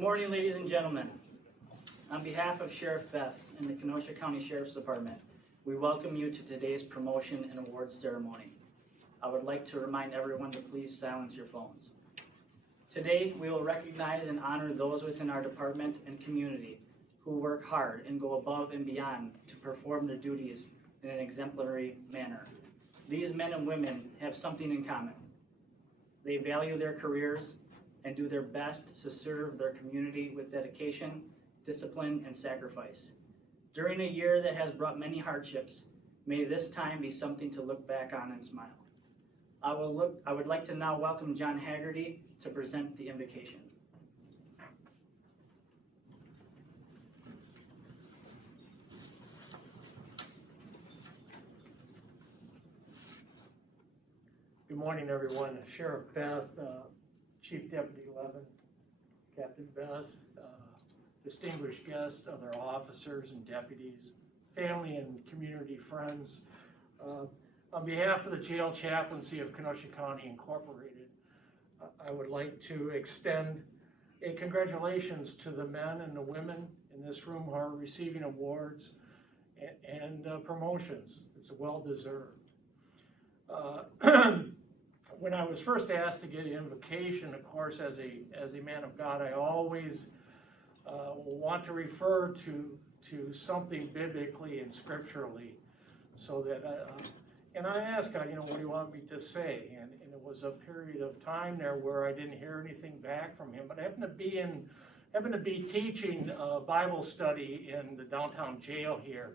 Good morning, ladies and gentlemen. On behalf of Sheriff Beth and the Kenosha County Sheriff's Department, we welcome you to today's promotion and awards ceremony. I would like to remind everyone to please silence your phones. Today, we will recognize and honor those within our department and community who work hard and go above and beyond to perform their duties in an exemplary manner. These men and women have something in common. They value their careers and do their best to serve their community with dedication, discipline, and sacrifice. During a year that has brought many hardships, may this time be something to look back on and smile. I would like to now welcome John Hagerty to present the invocation. Good morning, everyone. Sheriff Beth, Chief Deputy Levin, Captain Beth, distinguished guests, other officers and deputies, family and community friends. On behalf of the Jail Chaplaincy of Kenosha County Incorporated, I would like to extend a congratulations to the men and the women in this room who are receiving awards and promotions. It's well deserved. When I was first asked to get an invocation, of course, as a man of God, I always want to refer to something biblically and scripturally, so that and I asked God, what do you want me to say? And it was a period of time there where I didn't hear anything back from him. But I happened to be teaching a Bible study in the downtown jail here,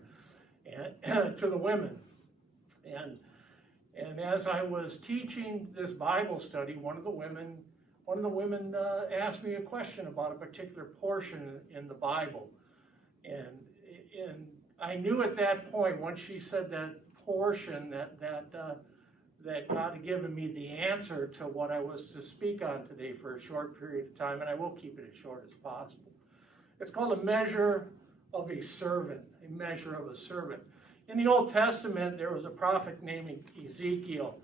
and to the women, and as I was teaching this Bible study, one of the women asked me a question about a particular portion in the Bible, and I knew at that point, once she said that portion, that God had given me the answer to what I was to speak on today for a short period of time, and I will keep it as short as possible. It's called a measure of a servant, a measure of a servant. In the Old Testament, there was a prophet named Ezekiel.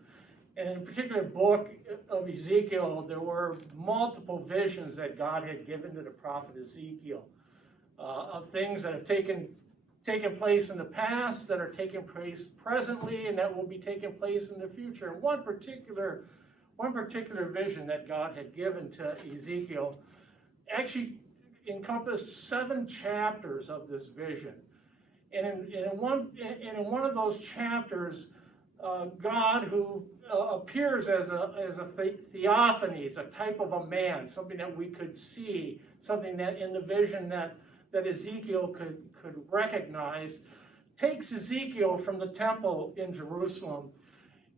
And in a particular book of Ezekiel, there were multiple visions that God had given to the prophet Ezekiel of things that have taken place in the past, that are taking place presently, and that will be taking place in the future. And one particular vision that God had given to Ezekiel actually encompassed 7 chapters of this vision. And in one of those chapters, God, who appears as a theophany, a type of a man, something that we could see, something that in the vision that Ezekiel could recognize, takes Ezekiel from the temple in Jerusalem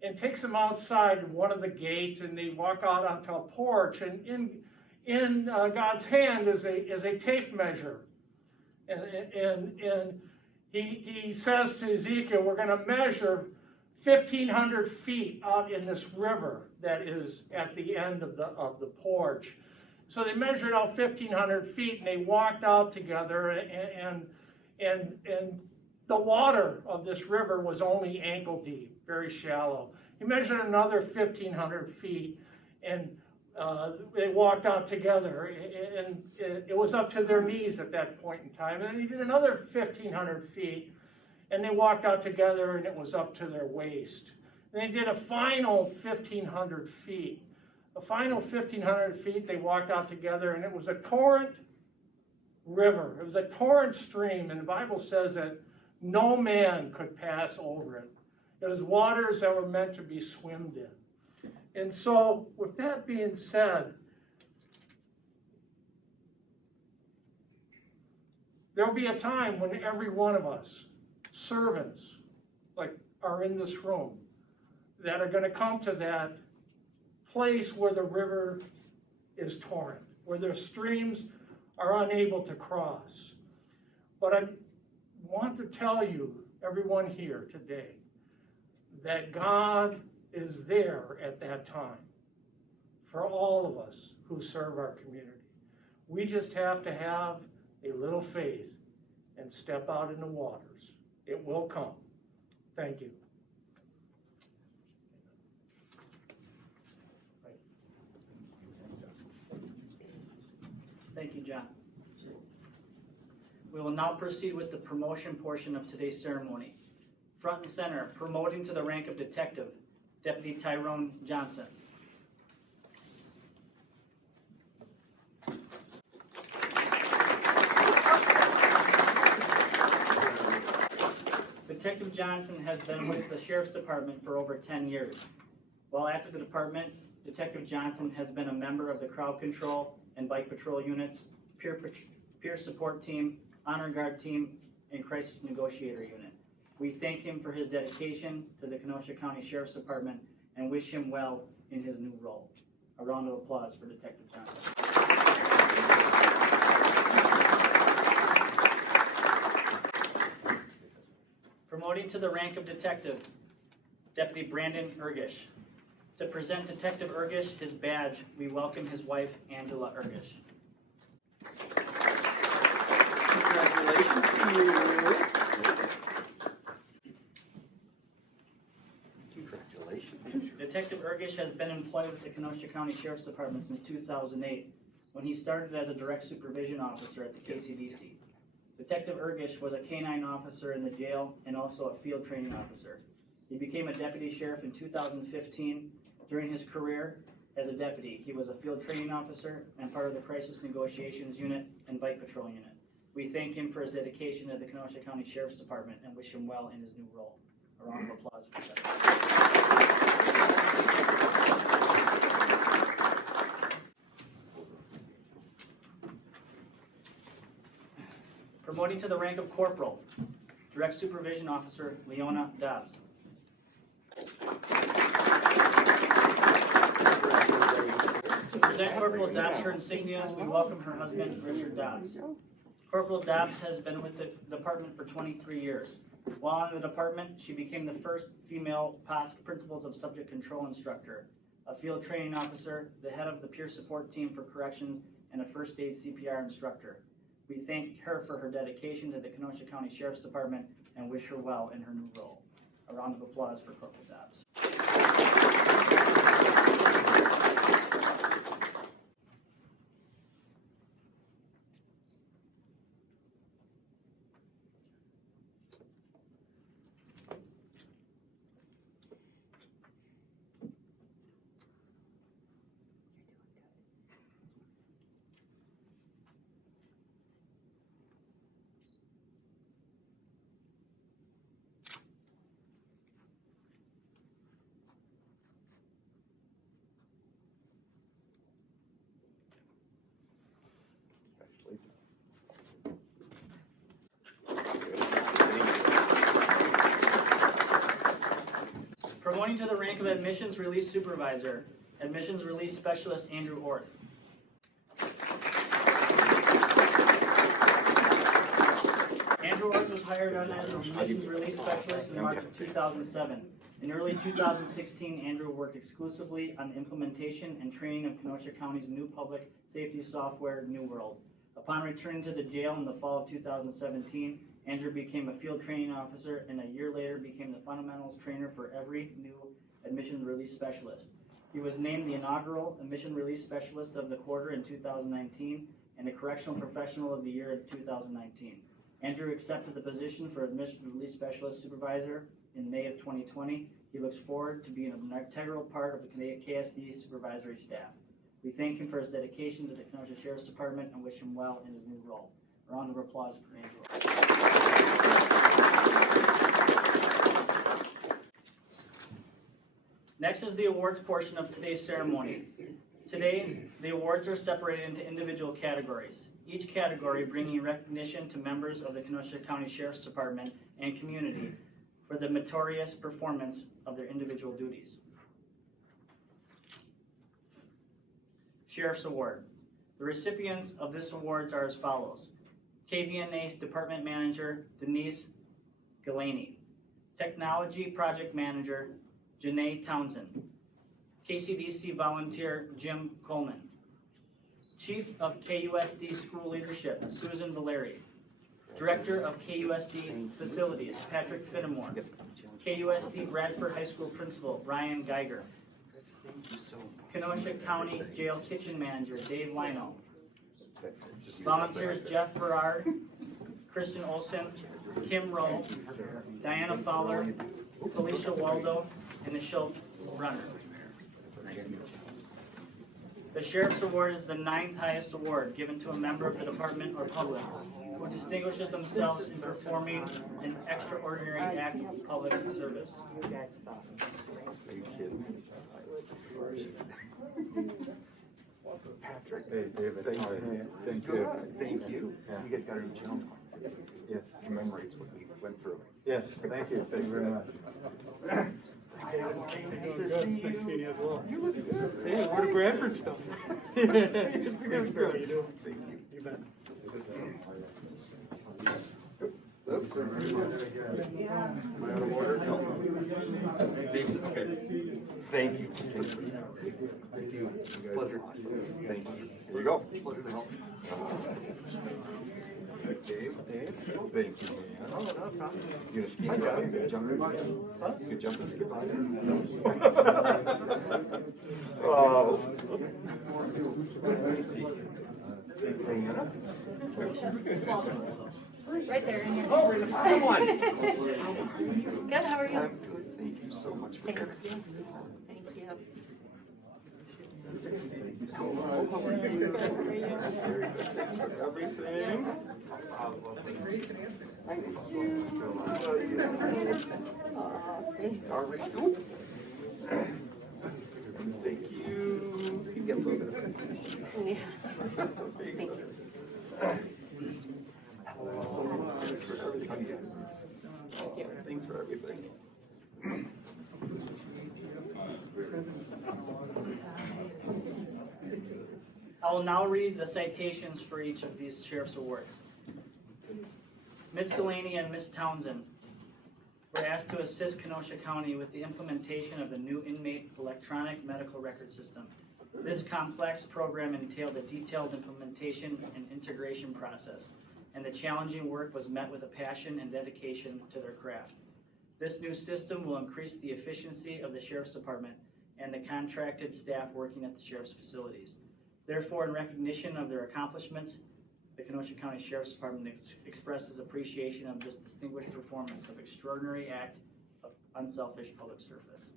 and takes him outside one of the gates, and they walk out onto a porch, and in God's hand is a tape measure, and he says to Ezekiel, we're going to measure 1,500 feet out in this river that is at the end of the porch. So they measured out 1,500 feet, and they walked out together, and the water of this river was only ankle deep, very shallow. He measured another 1,500 feet, and they walked out together, and it was up to their knees at that point in time. And then he did another 1,500 feet, and they walked out together, and it was up to their waist. And they did a final 1,500 feet. The final 1,500 feet, they walked out together, and it was a torrent river. It was a torrent stream, and the Bible says that no man could pass over it. It was waters that were meant to be swimmed in. And so, with that being said, there will be a time when every one of us, servants, like are in this room, that are going to come to that place where the river is torrent, where the streams are unable to cross. But I want to tell you, everyone here today, that God is there at that time for all of us who serve our community. We just have to have a little faith and step out in the waters. It will come. Thank you. Thank you, John. We will now proceed with the promotion portion of today's ceremony. Front and center, promoting to the rank of detective, Deputy Tyrone Johnson. Detective Johnson has been with the Sheriff's Department for over 10 years. While at the department, Detective Johnson has been a member of the Crowd Control and Bike Patrol units, Peer Support Team, Honor Guard Team, and Crisis Negotiator Unit. We thank him for his dedication to the Kenosha County Sheriff's Department and wish him well in his new role. A round of applause for Detective Johnson. Promoting to the rank of detective, Deputy Brandon Irgish. To present Detective Irgish his badge, we welcome his wife, Angela Irgish. Congratulations to you. Congratulations. Detective Irgish has been employed with the Kenosha County Sheriff's Department since 2008, when he started as a direct supervision officer at the KCDC. Detective Irgish was a canine officer in the jail and also a field training officer. He became a deputy sheriff in 2015. During his career as a deputy, he was a field training officer and part of the Crisis Negotiations Unit and Bike Patrol Unit. We thank him for his dedication to the Kenosha County Sheriff's Department and wish him well in his new role. A round of applause for that. Promoting to the rank of corporal, Direct Supervision Officer Leona Dobbs. To present Corporal Dobbs her insignias, we welcome her husband, Richard Dobbs. Corporal Dobbs has been with the department for 23 years. While in the department, she became the first female POSC Principles of Subject Control instructor, a field training officer, the head of the peer support team for corrections, and a first aid CPR instructor. We thank her for her dedication to the Kenosha County Sheriff's Department and wish her well in her new role. A round of applause for Corporal Dobbs. Promoting to the rank of Admissions Release Supervisor, Admissions Release Specialist Andrew Orth. Andrew Orth was hired on as an Admissions Release Specialist in March of 2007. In early 2016, Andrew worked exclusively on the implementation and training of Kenosha County's new public safety software, New World. Upon returning to the jail in the fall of 2017, Andrew became a field training officer and a year later became the fundamentals trainer for every new admission release specialist. He was named the inaugural admission release specialist of the quarter in 2019 and a correctional professional of the year in 2019. Andrew accepted the position for admission release specialist supervisor in May of 2020. He looks forward to being an integral part of the KSD supervisory staff. We thank him for his dedication to the Kenosha Sheriff's Department and wish him well in his new role. A round of applause for Andrew. Next is the awards portion of today's ceremony. Today, the awards are separated into individual categories, each category bringing recognition to members of the Kenosha County Sheriff's Department and community for the meritorious performance of their individual duties. Sheriff's Award. The recipients of this awards are as follows. KVNA Department Manager Denise Galaney. Technology Project Manager Janae Townsend. KCDC Volunteer Jim Coleman. Chief of KUSD School Leadership Susan Valeri. Director of KUSD Facilities Patrick Fittimore. KUSD Bradford High School Principal Ryan Geiger. Kenosha County Jail Kitchen Manager Dave Lino. Volunteers Jeff Berard, Kristen Olson, Kim Rowe, Diana Fowler, Felicia Waldo, and Michelle Runner. The Sheriff's Award is the 9th highest award given to a member of the department or public who distinguishes themselves in performing an extraordinary act of public service. Patrick. Hey, David. Thank Hi. you. Thank Good. you. Thank you. Yeah. You guys got any challenge? Yes. Commemorates what we went through. Yes, thank you. Thank you very much. Nice to see you. Nice seeing you as well. You look good. Hey, we're to Bradford stuff. Thanks, Good. Thank you. You bet. Oops. Am I out of order? No. Okay. Thank you. Thank you. Pleasure. Thanks. Here you go. Pleasure to help. Dave. Thank you. Oh, no problem. You gonna ski around? Jump and skip? You can jump and skip on it? Oh. Leona? Right there in your. Oh, we're the final one. Good, how are you? I'm good. Thank you so much for coming. Thank you. Thank you so much. How are you? Everything? All right, cool. Thank you. You get a little bit of it. Yeah. Thank you. Thanks for everything. I will now read the citations for each of these Sheriff's Awards. Ms. Delaney and Ms. Townsend were asked to assist Kenosha County with the implementation of the new inmate electronic medical record system. This complex program entailed a detailed implementation and integration process, and the challenging work was met with a passion and dedication to their craft. This new system will increase the efficiency of the Sheriff's Department and the contracted staff working at the Sheriff's facilities. Therefore, in recognition of their accomplishments, the Kenosha County Sheriff's Department expresses appreciation of this distinguished performance of extraordinary act of unselfish public service.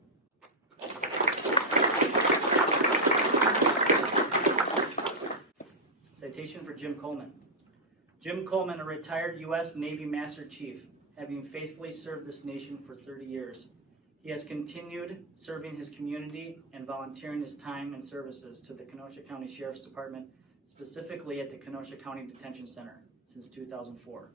Citation for Jim Coleman. Jim Coleman, a retired U.S. Navy Master Chief, having faithfully served this nation for 30 years. He has continued serving his community and volunteering his time and services to the Kenosha County Sheriff's Department, specifically at the Kenosha County Detention Center, since 2004.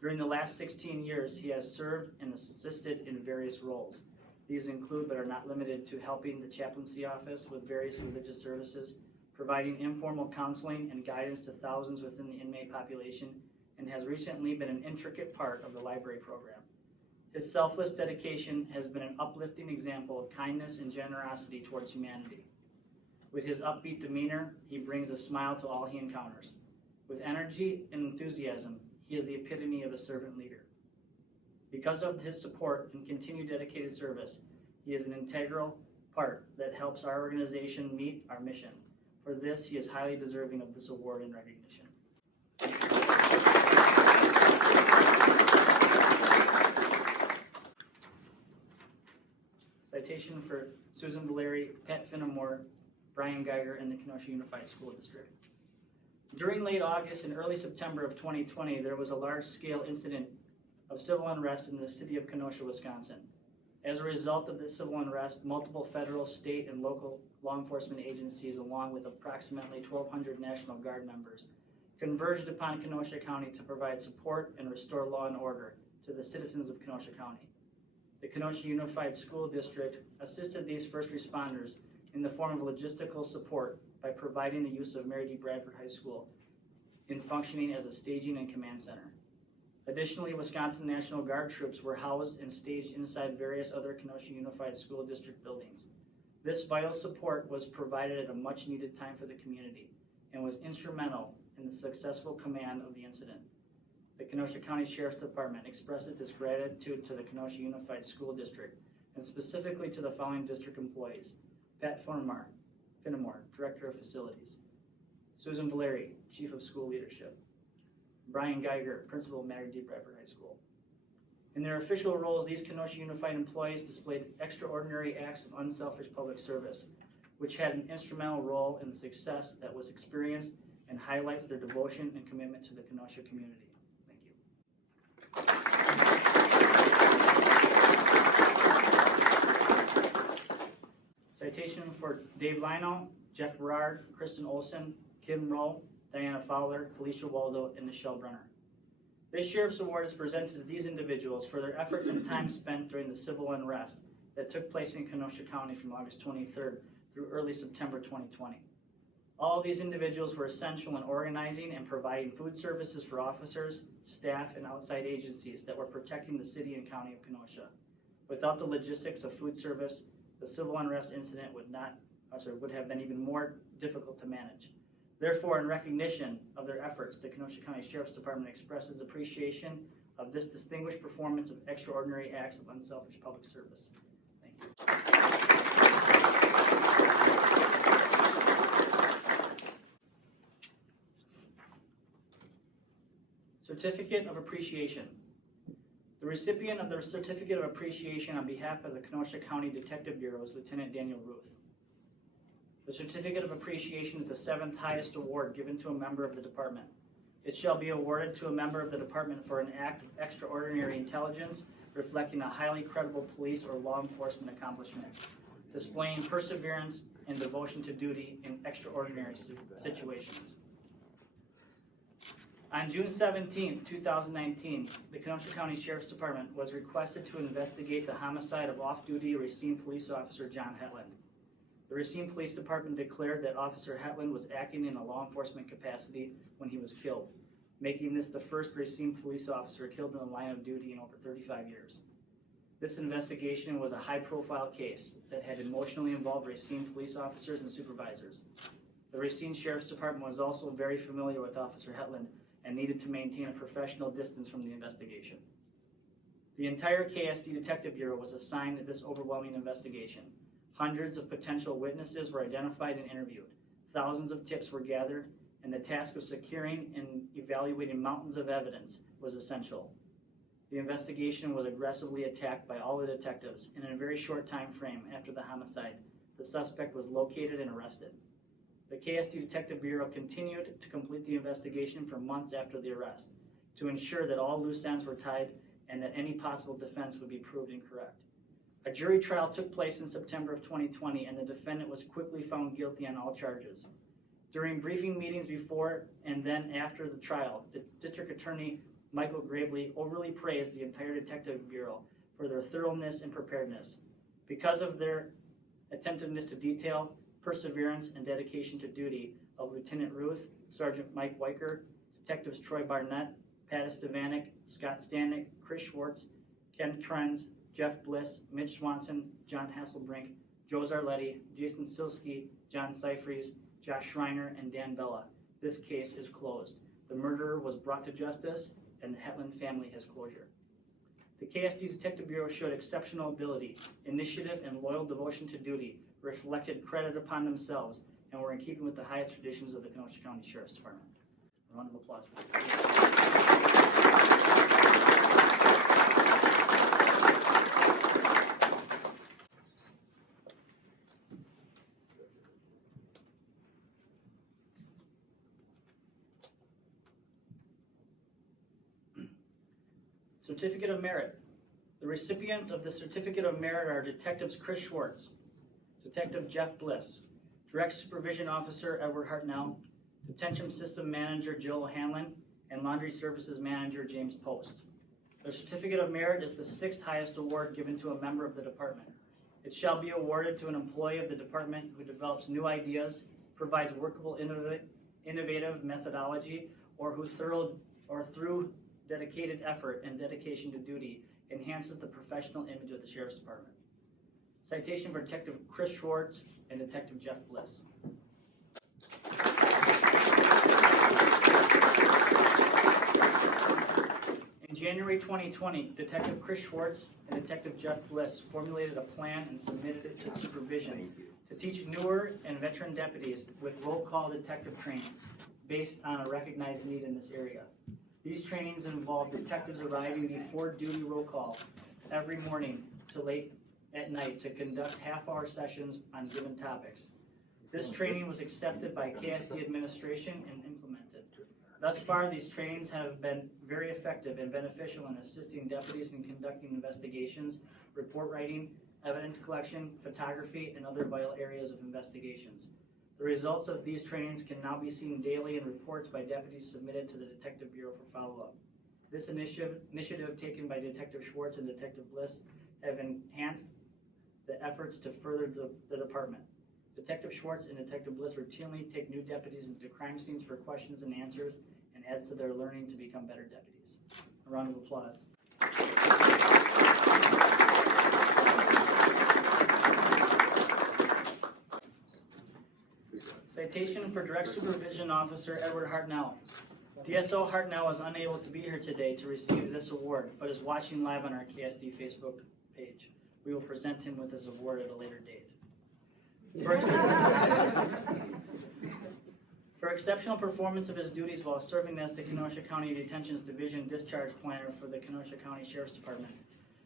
During the last 16 years, he has served and assisted in various roles. These include, but are not limited to, helping the chaplaincy office with various religious services, providing informal counseling and guidance to thousands within the inmate population, and has recently been an intricate part of the library program. His selfless dedication has been an uplifting example of kindness and generosity towards humanity. With his upbeat demeanor, he brings a smile to all he encounters. With energy and enthusiasm, he is the epitome of a servant leader. Because of his support and continued dedicated service, he is an integral part that helps our organization meet our mission. For this, he is highly deserving of this award and recognition. Citation for Susan Valeri, Pat Finnemore, Brian Geiger, and the Kenosha Unified School District. During late August and early September of 2020, there was a large-scale incident of civil unrest in the city of Kenosha, Wisconsin. As a result of this civil unrest, multiple federal, state, and local law enforcement agencies, along with approximately 1,200 National Guard members, converged upon Kenosha County to provide support and restore law and order to the citizens of Kenosha County. The Kenosha Unified School District assisted these first responders in the form of logistical support by providing the use of Mary D. Bradford High School in functioning as a staging and command center. Additionally, Wisconsin National Guard troops were housed and staged inside various other Kenosha Unified School District buildings. This vital support was provided at a much-needed time for the community and was instrumental in the successful command of the incident. The Kenosha County Sheriff's Department expresses its gratitude to the Kenosha Unified School District and specifically to the following district employees: Pat Finnemore, Director of Facilities; Susan Valeri, Chief of School Leadership. Brian Geiger, Principal of Hagerty Bradford High School. In their official roles, these Kenosha Unified employees displayed extraordinary acts of unselfish public service, which had an instrumental role in the success that was experienced and highlights their devotion and commitment to the Kenosha community. Thank you. Citation for Dave Lino, Jeff Berard, Kristen Olson, Kim Rowe, Diana Fowler, Felicia Waldo, and Michelle Brunner. This Sheriff's Award is presented to these individuals for their efforts and time spent during the civil unrest that took place in Kenosha County from August 23rd through early September 2020. All of these individuals were essential in organizing and providing food services for officers, staff, and outside agencies that were protecting the city and county of Kenosha. Without the logistics of food service, the civil unrest incident would have been even more difficult to manage. Therefore, in recognition of their efforts, the Kenosha County Sheriff's Department expresses appreciation of this distinguished performance of extraordinary acts of unselfish public service. Thank you. Certificate of Appreciation. The recipient of the Certificate of Appreciation on behalf of the Kenosha County Detective Bureau is Lieutenant Daniel Ruth. The Certificate of Appreciation is the 7th highest award given to a member of the department. It shall be awarded to a member of the department for an act of extraordinary intelligence, reflecting a highly credible police or law enforcement accomplishment, displaying perseverance and devotion to duty in extraordinary situations. On June 17, 2019, the Kenosha County Sheriff's Department was requested to investigate the homicide of off-duty Racine Police Officer John Hetland. The Racine Police Department declared that Officer Hetland was acting in a law enforcement capacity when he was killed, making this the first Racine police officer killed in the line of duty in over 35 years. This investigation was a high-profile case that had emotionally involved Racine police officers and supervisors. The Racine Sheriff's Department was also very familiar with Officer Hetland and needed to maintain a professional distance from the investigation. The entire KSD Detective Bureau was assigned to this overwhelming investigation. Hundreds of potential witnesses were identified and interviewed. Thousands of tips were gathered, and the task of securing and evaluating mountains of evidence was essential. The investigation was aggressively attacked by all the detectives, and in a very short time frame after the homicide, the suspect was located and arrested. The KSD Detective Bureau continued to complete the investigation for months after the arrest to ensure that all loose ends were tied and that any possible defense would be proved incorrect. A jury trial took place in September of 2020, and the defendant was quickly found guilty on all charges. During briefing meetings before and then after the trial, the District Attorney Michael Gravely overly praised the entire Detective Bureau for their thoroughness and preparedness. Because of their attentiveness to detail, perseverance, and dedication to duty of Lieutenant Ruth, Sergeant Mike Weicker, Detectives Troy Barnett, Pattis Devanek, Scott Stanek, Chris Schwartz, Ken Krenz, Jeff Bliss, Mitch Swanson, John Hasselbrink, Joe Zarletti, Jason Silsky, John Seifries, Josh Schreiner, and Dan Bella. This case is closed. The murderer was brought to justice, and the Hetland family has closure. The KSD Detective Bureau showed exceptional ability, initiative, and loyal devotion to duty, reflected credit upon themselves, and were in keeping with the highest traditions of the Kenosha County Sheriff's Department. A round of applause for them. Certificate of Merit. The recipients of the Certificate of Merit are Detectives Chris Schwartz, Detective Jeff Bliss, Direct Supervision Officer Edward Hartnell, Detention System Manager Jill Hanlon, and Laundry Services Manager James Post. The Certificate of Merit is the 6th highest award given to a member of the department. It shall be awarded to an employee of the department who develops new ideas, provides workable innovative methodology, or who through dedicated effort and dedication to duty enhances the professional image of the Sheriff's Department. Citation for Detective Chris Schwartz and Detective Jeff Bliss. In January 2020, Detective Chris Schwartz and Detective Jeff Bliss formulated a plan and submitted it to Supervision to teach newer and veteran deputies with roll call detective trainings based on a recognized need in this area. These trainings involve detectives arriving before duty roll call every morning to late at night to conduct half-hour sessions on given topics. This training was accepted by KSD administration and implemented. Thus far, these trainings have been very effective and beneficial in assisting deputies in conducting investigations, report writing, evidence collection, photography, and other vital areas of investigations. The results of these trainings can now be seen daily in reports by deputies submitted to the Detective Bureau for follow-up. This initiative taken by Detective Schwartz and Detective Bliss have enhanced the efforts to further the department. Detective Schwartz and Detective Bliss routinely take new deputies into crime scenes for questions and answers and adds to their learning to become better deputies. A round of applause. Citation for Direct Supervision Officer Edward Hartnell. DSO Hartnell is unable to be here today to receive this award, but is watching live on our KSD Facebook page. We will present him with this award at a later date. For exceptional performance of his duties while serving as the Kenosha County Detention's Division Discharge Planner for the Kenosha County Sheriff's Department.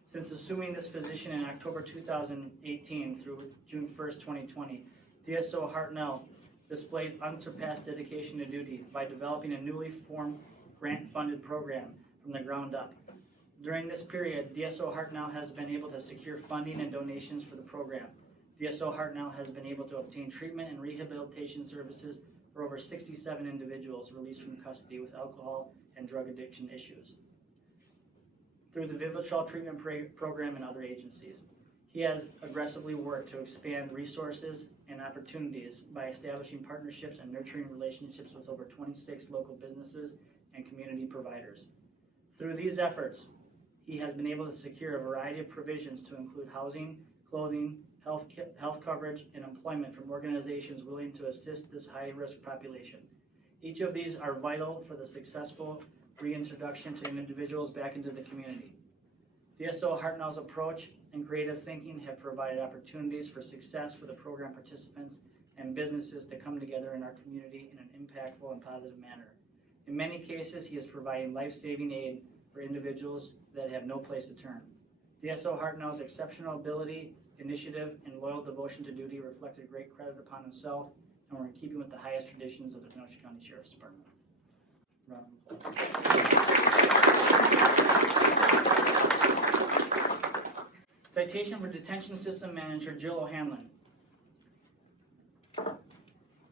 Since assuming this position in October 2018 through June 1st, 2020, DSO Hartnell displayed unsurpassed dedication to duty by developing a newly formed grant-funded program from the ground up. During this period, DSO Hartnell has been able to secure funding and donations for the program. DSO Hartnell has been able to obtain treatment and rehabilitation services for over 67 individuals released from custody with alcohol and drug addiction issues through the Vivitrol treatment program and other agencies. He has aggressively worked to expand resources and opportunities by establishing partnerships and nurturing relationships with over 26 local businesses and community providers. Through these efforts, he has been able to secure a variety of provisions to include housing, clothing, health coverage, and employment from organizations willing to assist this high-risk population. Each of these are vital for the successful reintroduction to individuals back into the community. DSO Hartnell's approach and creative thinking have provided opportunities for success for the program participants and businesses to come together in our community in an impactful and positive manner. In many cases, he is providing life-saving aid for individuals that have no place to turn. DSO Hartnell's exceptional ability, initiative, and loyal devotion to duty reflected great credit upon himself and were in keeping with the highest traditions of the Kenosha County Sheriff's Department. Round of applause. Citation for Detention System Manager Jill O'Hanlon.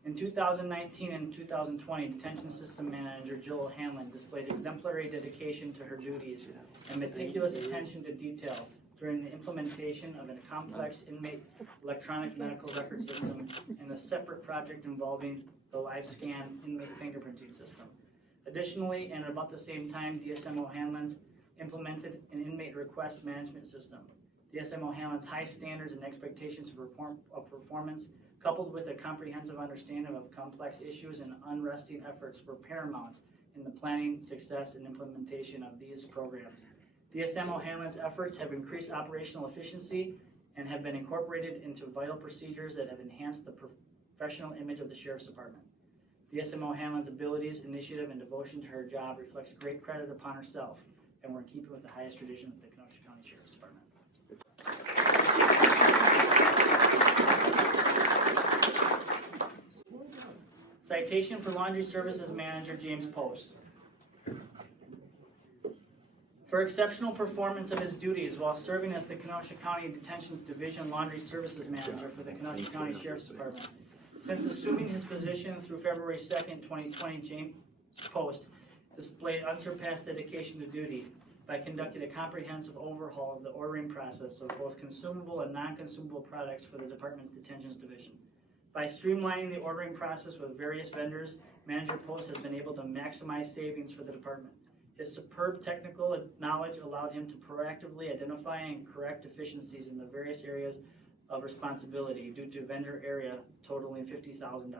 In 2019 and 2020, Detention System Manager Jill O'Hanlon displayed exemplary dedication to her duties and meticulous attention to detail during the implementation of a complex inmate electronic medical record system and a separate project involving the LiveScan inmate fingerprinting system. Additionally, and at about the same time, DSM O'Hanlon's implemented an inmate request management system. DSM O'Hanlon's high standards and expectations of performance, coupled with a comprehensive understanding of complex issues and unresting efforts, were paramount in the planning, success, and implementation of these programs. DSM O'Hanlon's efforts have increased operational efficiency and have been incorporated into vital procedures that have enhanced the professional image of the Sheriff's Department. DSM O'Hanlon's abilities, initiative, and devotion to her job reflects great credit upon herself, and we're in keeping with the highest traditions of the Kenosha County Sheriff's Department. Citation for Laundry Services Manager James Post. For exceptional performance of his duties while serving as the Kenosha County Detention's Division Laundry Services Manager for the Kenosha County Sheriff's Department. Since assuming his position through February 2nd, 2020, James Post displayed unsurpassed dedication to duty by conducting a comprehensive overhaul of the ordering process of both consumable and non-consumable products for the department's Detentions Division. By streamlining the ordering process with various vendors, Manager Post has been able to maximize savings for the department. His superb technical knowledge allowed him to proactively identify and correct deficiencies in the various areas of responsibility due to vendor area totaling $50,000.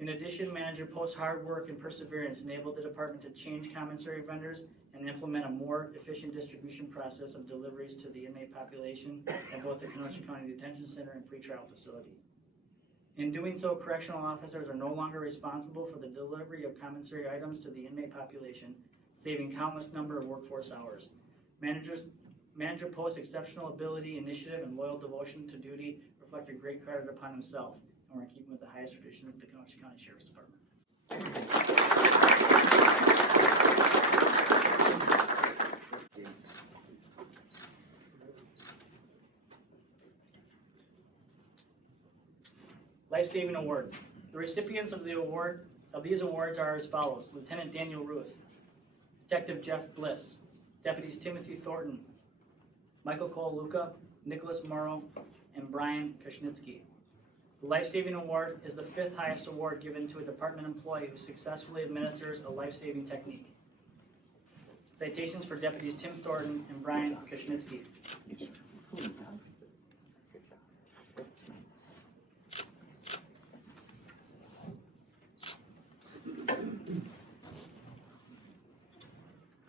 In addition, Manager Post's hard work and perseverance enabled the department to change commissary vendors and implement a more efficient distribution process of deliveries to the inmate population at both the Kenosha County Detention Center and pretrial facility. In doing so, correctional officers are no longer responsible for the delivery of commissary items to the inmate population, saving countless number of workforce hours. Manager Post's exceptional ability, initiative, and loyal devotion to duty reflected great credit upon himself, and we're keeping with the highest traditions of the Kenosha County Sheriff's Department. Life-saving awards. The recipients of these awards are as follows: Lieutenant Daniel Ruth, Detective Jeff Bliss, Deputies Timothy Thornton, Michael Cole Luca, Nicholas Morrow, and Brian Kushnitsky. The Life-Saving Award is the 5th highest award given to a department employee who successfully administers a life-saving technique. Citations for Deputies Tim Thornton and Brian Kushnitsky.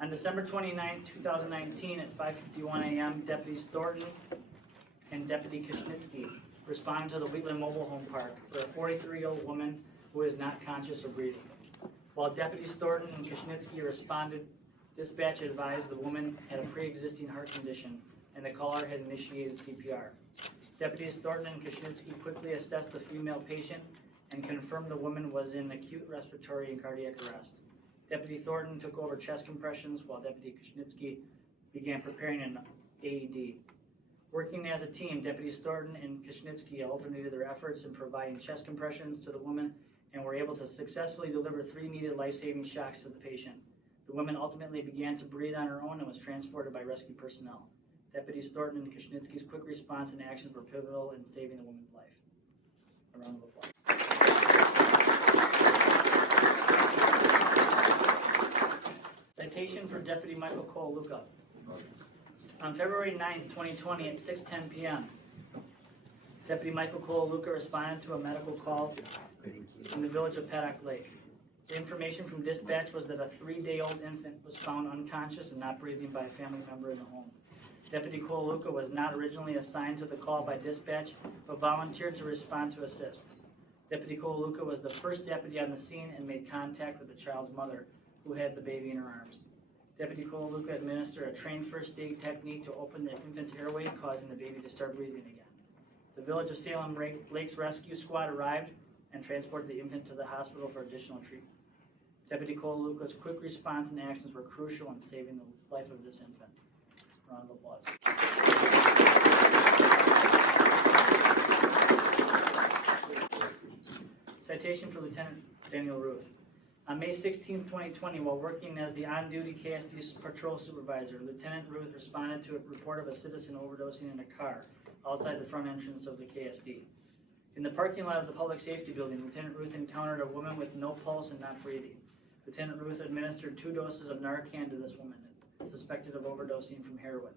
On December 29, 2019 at 5:51 a.m., Deputies Thornton and Deputy Kushnitsky responded to the Wheatland Mobile Home Park for a 43-year-old woman who is not conscious or breathing. While Deputies Thornton and Kushnitsky responded, dispatch advised the woman had a pre-existing heart condition and the caller had initiated CPR. Deputies Thornton and Kushnitsky quickly assessed the female patient and confirmed the woman was in acute respiratory and cardiac arrest. Deputy Thornton took over chest compressions while Deputy Kushnitsky began preparing an AED. Working as a team, Deputies Thornton and Kushnitsky alternated their efforts in providing chest compressions to the woman and were able to successfully deliver 3 needed life-saving shocks to the patient. The woman ultimately began to breathe on her own and was transported by rescue personnel. Deputies Thornton and Kushnitsky's quick response and actions were pivotal in saving the woman's life. A round of applause. Citation for Deputy Michael Cole Luca. On February 9, 2020 at 6:10 p.m., Deputy Michael Cole Luca responded to a medical call in the village of Paddock Lake. The information from dispatch was that a 3-day-old infant was found unconscious and not breathing by a family member in the home. Deputy Cole Luca was not originally assigned to the call by dispatch, but volunteered to respond to assist. Deputy Cole Luca was the first deputy on the scene and made contact with the child's mother, who had the baby in her arms. Deputy Cole Luca administered a trained first aid technique to open the infant's airway, causing the baby to start breathing again. The Village of Salem Lakes Rescue Squad arrived and transported the infant to the hospital for additional treatment. Deputy Cole Luca's quick response and actions were crucial in saving the life of this infant. Round of applause. Citation for Lieutenant Daniel Ruth. On May 16, 2020, while working as the on-duty KSD patrol supervisor, Lieutenant Ruth responded to a report of a citizen overdosing in a car outside the front entrance of the KSD. In the parking lot of the public safety building, Lieutenant Ruth encountered a woman with no pulse and not breathing. Lieutenant Ruth administered 2 doses of Narcan to this woman, suspected of overdosing from heroin.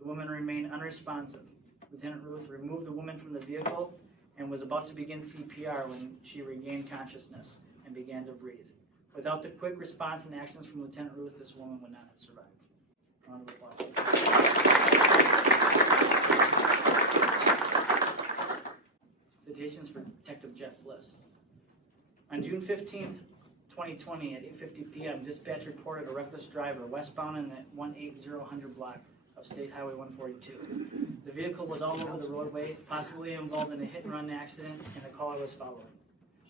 The woman remained unresponsive. Lieutenant Ruth removed the woman from the vehicle and was about to begin CPR when she regained consciousness and began to breathe. Without the quick response and actions from Lieutenant Ruth, this woman would not have survived. Round of applause. Citations for Detective Jeff Bliss. On June 15th, 2020 at 8:50 p.m., dispatch reported a reckless driver westbound in the 18000 block of State Highway 142. The vehicle was all over the roadway, possibly involved in a hit-and-run accident, and the caller was following.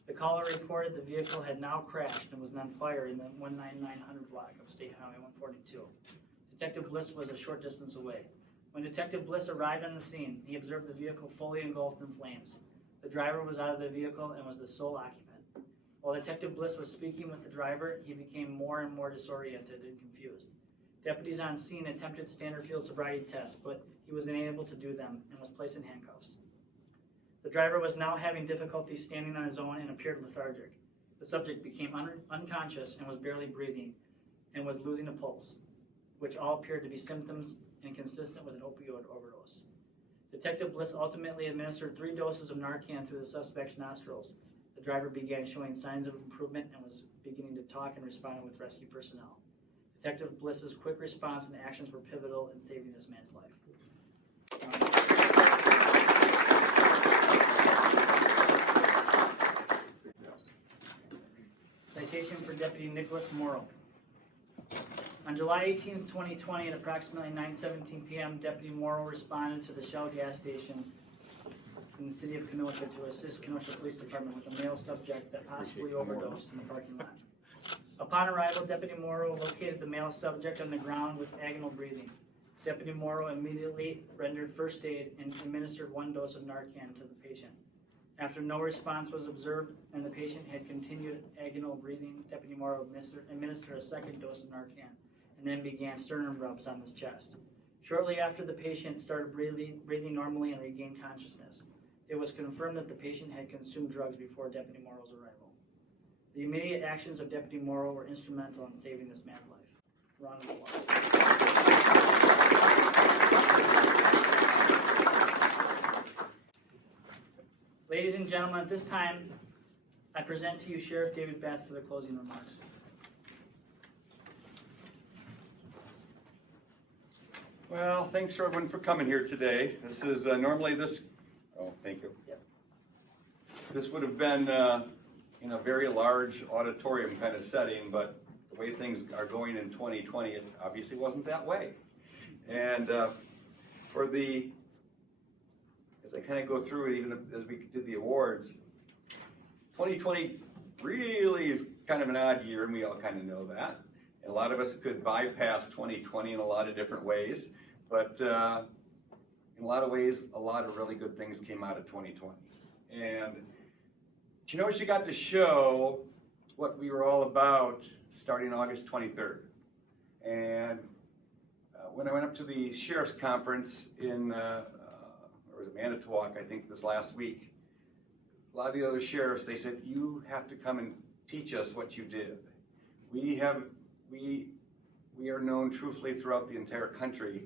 The caller reported the vehicle had now crashed and was on fire in the 19900 block of State Highway 142. Detective Bliss was a short distance away. When Detective Bliss arrived on the scene, he observed the vehicle fully engulfed in flames. The driver was out of the vehicle and was the sole occupant. While Detective Bliss was speaking with the driver, he became more and more disoriented and confused. Deputies on scene attempted standard field sobriety tests, but he was unable to do them and was placed in handcuffs. The driver was now having difficulty standing on his own and appeared lethargic. The subject became unconscious and was barely breathing and was losing a pulse, which all appeared to be symptoms inconsistent with an opioid overdose. Detective Bliss ultimately administered 3 doses of Narcan through the suspect's nostrils. The driver began showing signs of improvement and was beginning to talk and responding with rescue personnel. Detective Bliss's quick response and actions were pivotal in saving this man's life. Citation for Deputy Nicholas Morrow. On July 18, 2020, at approximately 9:17 p.m., Deputy Morrow responded to the Shell gas station in the city of Kenosha to assist Kenosha Police Department with a male subject that possibly overdosed in the parking lot. Upon arrival, Deputy Morrow located the male subject on the ground with agonal breathing. Deputy Morrow immediately rendered first aid and administered 1 dose of Narcan to the patient. After no response was observed and the patient had continued agonal breathing, Deputy Morrow administered a 2nd dose of Narcan and then began sternum rubs on his chest. Shortly after, the patient started breathing normally and regained consciousness. It was confirmed that the patient had consumed drugs before Deputy Morrow's arrival. The immediate actions of Deputy Morrow were instrumental in saving this man's life. Round of applause. Ladies and gentlemen, at this time, I present to you Sheriff David Beth for the closing remarks. Well, thanks everyone for coming here today. This is normally this. Oh, thank you. Yep. This would have been in a very large auditorium kind of setting, but the way things are going in 2020, it obviously wasn't that way. And as I kind of go through it, even as we did the awards, 2020 really is kind of an odd year, and we all kind of know that. And a lot of us could bypass 2020 in a lot of different ways, but in a lot of ways, a lot of really good things came out of 2020. And Kenosha got to show what we were all about starting August 23rd. And when I went up to the Sheriff's Conference in or was it Manitowoc, I think this last week, a lot of the other sheriffs, they said, you have to come and teach us what you did. We are known truthfully throughout the entire country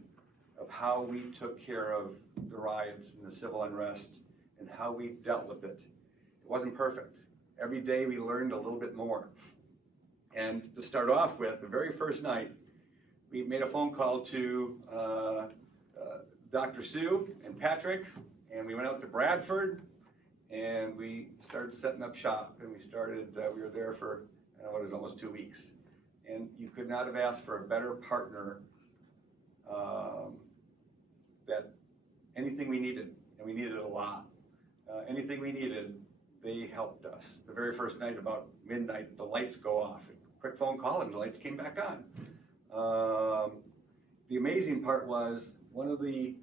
of how we took care of the riots and the civil unrest and how we dealt with it. It wasn't perfect. Every day we learned a little bit more. And to start off with, the very first night, we made a phone call to Dr. Sue and Patrick, and we went out to Bradford, and we started setting up shop, and we were there for, I don't know, it was almost 2 weeks. And you could not have asked for a better partner, that anything we needed, and we needed a lot, anything we needed, they helped us. The very first night, about midnight, the lights go off. A quick phone call, and the lights came back on. The amazing part was one of the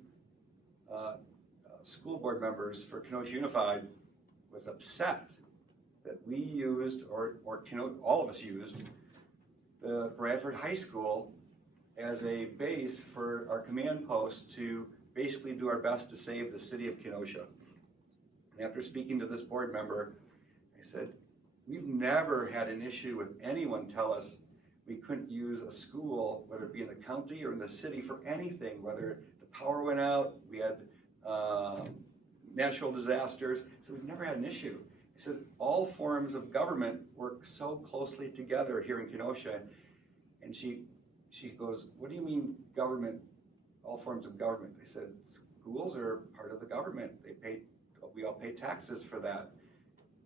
school board members for Kenosha Unified was upset that we used, or all of us used, the Bradford High School as a base for our command post to basically do our best to save the city of Kenosha. And after speaking to this board member, I said, we've never had an issue with anyone tell us we couldn't use a school, whether it be in the county or in the city, for anything, whether the power went out, we had natural disasters. So we've never had an issue. I said, all forms of government work so closely together here in Kenosha. And she goes, what do you mean government, all forms of government? I said, schools are part of the government. We all pay taxes for that.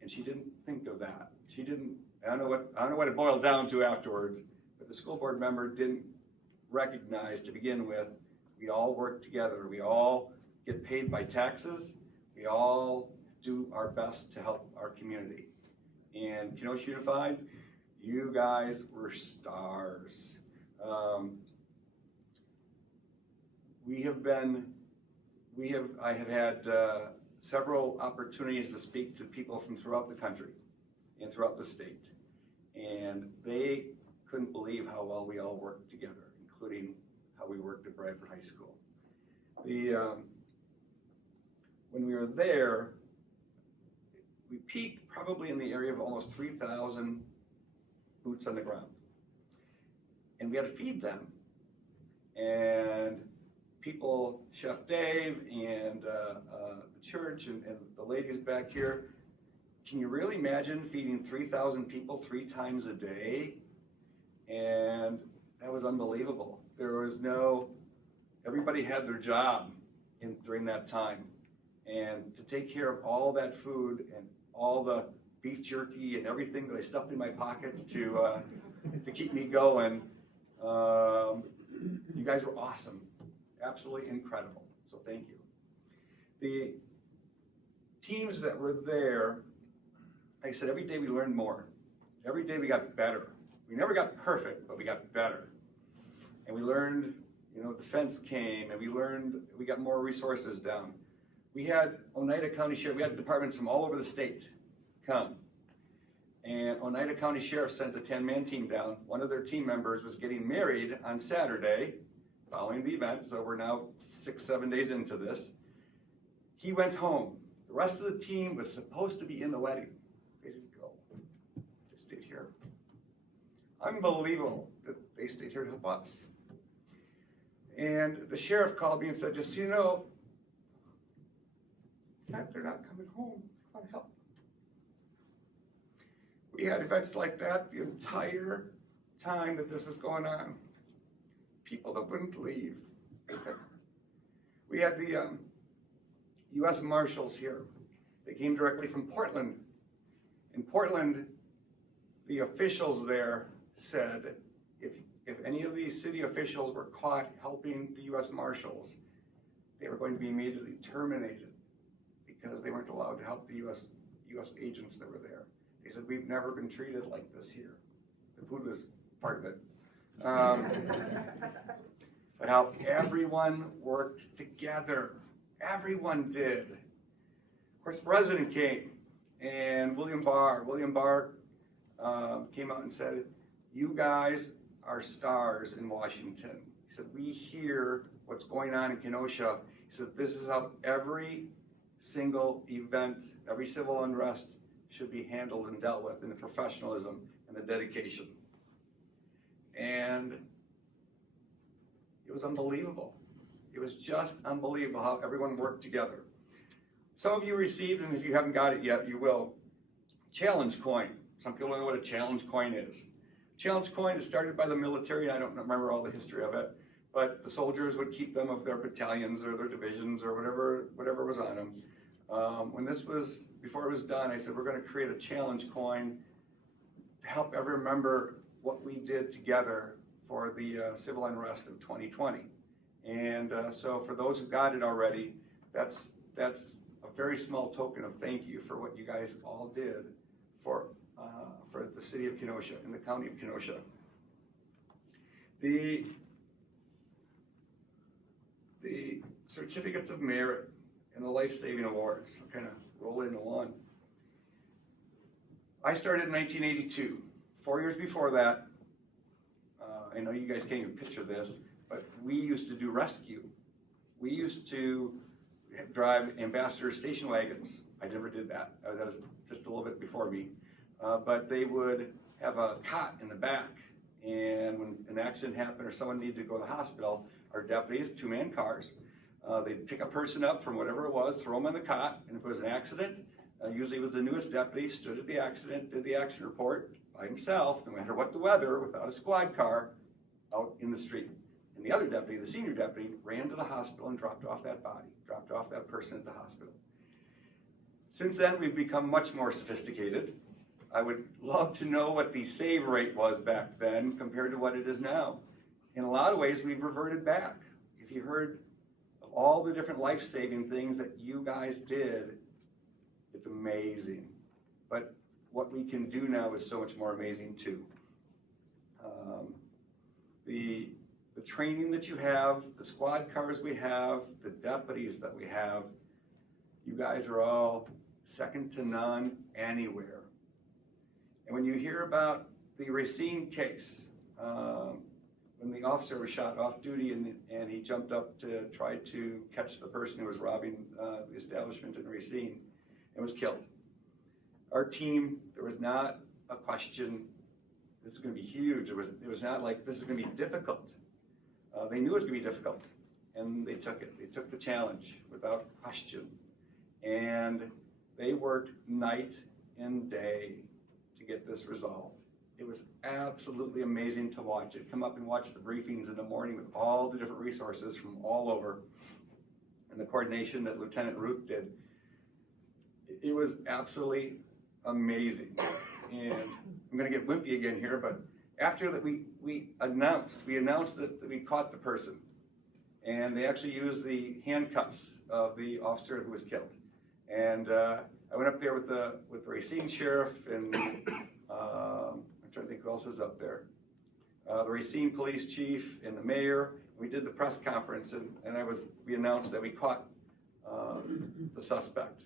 And she didn't think of that. She didn't, I don't know what it boiled down to afterwards, but the school board member didn't recognize to begin with, we all work together. We all get paid by taxes. We all do our best to help our community. And Kenosha Unified, you guys were stars. I have had several opportunities to speak to people from throughout the country and throughout the state. And they couldn't believe how well we all worked together, including how we worked at Bradford High School. When we were there, we peaked probably in the area of almost 3,000 boots on the ground. And we had to feed them. And people, Chef Dave and the church and the ladies back here can you really imagine feeding 3,000 people 3 times a day? And that was unbelievable. Everybody had their job during that time. And to take care of all that food and all the beef jerky and everything that I stuffed in my pockets to keep me going, you guys were awesome. Absolutely incredible. So thank you. The teams that were there, like I said, every day we learned more. Every day we got better. We never got perfect, but we got better. And we learned, defense came, and we got more resources down. We had Oneida County Sheriff, we had departments from all over the state come. And Oneida County Sheriff sent a 10-man team down. One of their team members was getting married on Saturday following the event, so we're now 6-7 days into this. He went home. The rest of the team was supposed to be in the wedding. They didn't go. They stayed here. Unbelievable that they stayed here to help us. And the sheriff called me and said, just so you know, they're not coming home. I want to help. We had events like that the entire time that this was going on. People that wouldn't leave. We had the U.S. Marshals here. They came directly from Portland. In Portland, the officials there said if any of these city officials were caught helping the U.S. Marshals, they were going to be immediately terminated because they weren't allowed to help the U.S. agents that were there. They said, we've never been treated like this here. The food was part of it. But how everyone worked together. Everyone did. Of course, the president came, and William Barr came out and said, you guys are stars in Washington. He said, we hear what's going on in Kenosha. He said, this is how every single event, every civil unrest should be handled and dealt with in the professionalism and the dedication. And it was unbelievable. It was just unbelievable how everyone worked together. Some of you received, and if you haven't got it yet, you will, challenge coin. Some people don't know what a challenge coin is. Challenge coin is started by the military. I don't remember all the history of it, but the soldiers would keep them of their battalions or their divisions or whatever was on them. Before it was done, I said, we're going to create a challenge coin to help everyone remember what we did together for the civil unrest of 2020. And so for those who got it already, that's a very small token of thank you for what you guys all did for the city of Kenosha and the county of Kenosha. The certificates of merit and the life-saving awards, I'll kind of roll into one. I started in 1982. 4 years before that, I know you guys can't even picture this, but we used to do rescue. We used to drive ambassador station wagons. I never did that. That was just a little bit before me. But they would have a cot in the back, and when an accident happened or someone needed to go to the hospital, our deputies, 2-man cars, they'd pick a person up from whatever it was, throw them on the cot, and if it was an accident, usually it was the newest deputy, stood at the accident, did the accident report by himself, no matter what the weather, without a squad car, out in the street. And the other deputy, the senior deputy, ran to the hospital and dropped off that body, dropped off that person at the hospital. Since then, we've become much more sophisticated. I would love to know what the save rate was back then compared to what it is now. In a lot of ways, we've reverted back. If you heard of all the different life-saving things that you guys did, it's amazing. But what we can do now is so much more amazing too. The training that you have, the squad cars we have, the deputies that we have, you guys are all second to none anywhere. And when you hear about the Racine case, when the officer was shot off duty and he jumped up to try to catch the person who was robbing the establishment in Racine and was killed. Our team, there was not a question, this is going to be huge. It was not like this is going to be difficult. They knew it was going to be difficult, and they took it. They took the challenge without question. And they worked night and day to get this resolved. It was absolutely amazing to watch it. Come up and watch the briefings in the morning with all the different resources from all over and the coordination that Lieutenant Ruth did. It was absolutely amazing. And I'm gonna get wimpy again here, but after that we announced that we caught the person. And they actually used the handcuffs of the officer who was killed. And I went up there with the Racine sheriff and I'm trying to think who else was up there. The Racine police chief and the mayor. We did the press conference and we announced that we caught the suspect.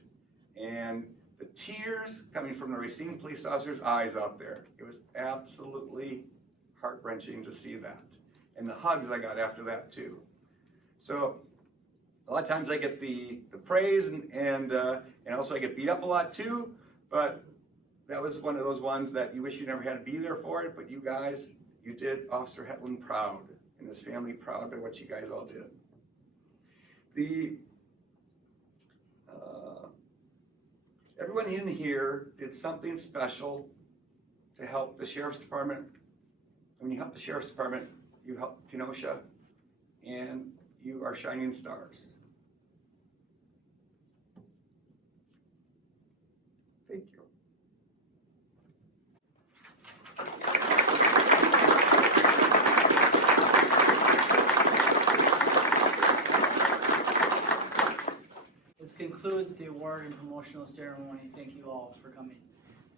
And the tears coming from the Racine police officer's eyes out there. It was absolutely heart-wrenching to see that. And the hugs I got after that too. So a lot of times I get the praise and also I get beat up a lot too, but that was one of those ones that you wish you never had to be there for it, but you guys, you did Officer Hetland proud and his family proud by what you guys all did. Everyone in here did something special to help the Sheriff's Department. When you help the Sheriff's Department, you help Kenosha, and you are shining stars. Thank you. This concludes the award and promotional ceremony. Thank you all for coming.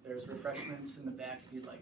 There's refreshments in the back if you'd like.